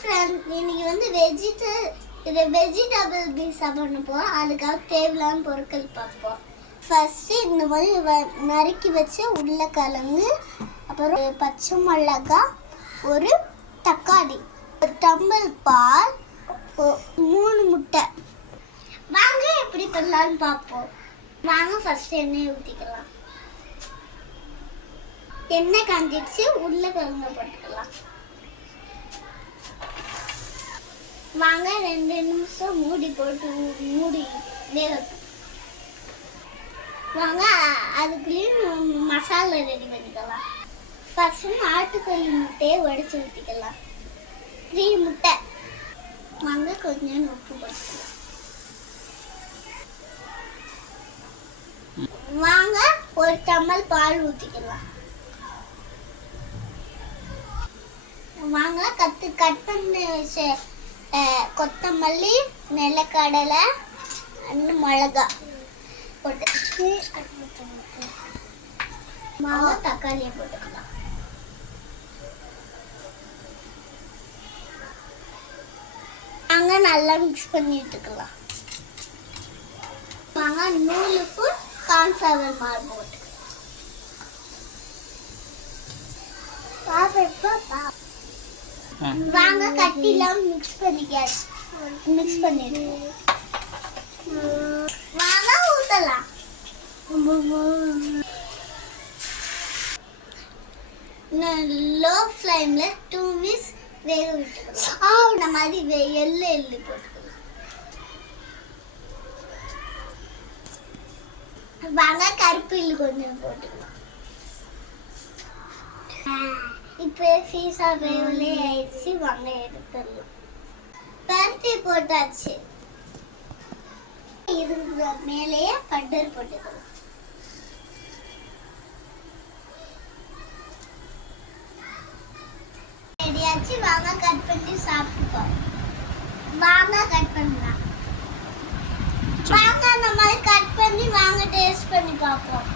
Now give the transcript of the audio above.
Friends, இன்னைக்கு வந்து vegetable பீஸா பண்ண போகிறோம். அதுக்காக தேவையான பொருட்கள் பார்ப்போம். ஃபஸ்ட்டு இந்த மாதிரி நறுக்கி வச்ச உருளைக்கிழங்கு, அப்புறம் பச்சை மிளகாய், ஒரு தக்காளி, ஒரு டம்ளர் பால், 3 முட்டை. வாங்க எப்படி பண்ணலான்னு பார்ப்போம். வாங்க ஃபஸ்ட்டு எண்ணெய் ஊற்றிக்கலாம். எண்ணெய் காஞ்சிடுச்சு, உருளைக்கிழங்கு போட்டுக்கலாம். வாங்க 2 நிமிஷம் மூடி போட்டு வேகட்டும். வாங்க அதுக்குள்ளேயும் மசாலா ரெடி பண்ணிக்கலாம். ஃபர்ஸ்ட் ஆட்டுக்கறி முட்டையை உடைச்சு ஊற்றிக்கலாம். 3 முட்டை. வாங்க கொஞ்சம் உப்பு போட்டுக்கலாம். வாங்க ஒரு டம்ளர் பால் ஊற்றிக்கலாம். வாங்க கட் பண்ணி வச்ச கொத்தமல்லி, நிலக்கடலை, மிளகாய் போட்டு வாங்க தக்காளியை போட்டுக்கலாம். வாங்க நல்லா மிக்ஸ் பண்ணி விட்டுக்கலாம். வாங்க நூலுக்கு கார்ன்ஃப்ளவர் மாவு போட்டுக்கலாம். வாங்க கட்டிலாம் மிக்ஸ் பண்ணிடுங்க. வாங்க ஊத்தலாம். லோ ஃப்ளேம்ல 2 மினிட்ஸ் வேக விட்டுக்கலாம். இந்த மாதிரி எள்ளு போட்டுக்கலாம். வாங்க கருப்பில் கொஞ்சம் போட்டுக்கலாம். இப்போ பீஸா வேவலே ஆயிடுச்சு. வாங்க எடுத்துடலாம். பருத்தி போட்டாச்சு. இதுக்கு மேலேயே பட்டர் போட்டுக்கலாம். ரெடியாச்சு. வாங்க கட் பண்ணி சாப்பிட்டுக்கோம். வாங்க கட் பண்ணலாம். வாங்க அந்த மாதிரி கட் பண்ணி வாங்க டேஸ்ட் பண்ணி பார்ப்போம்.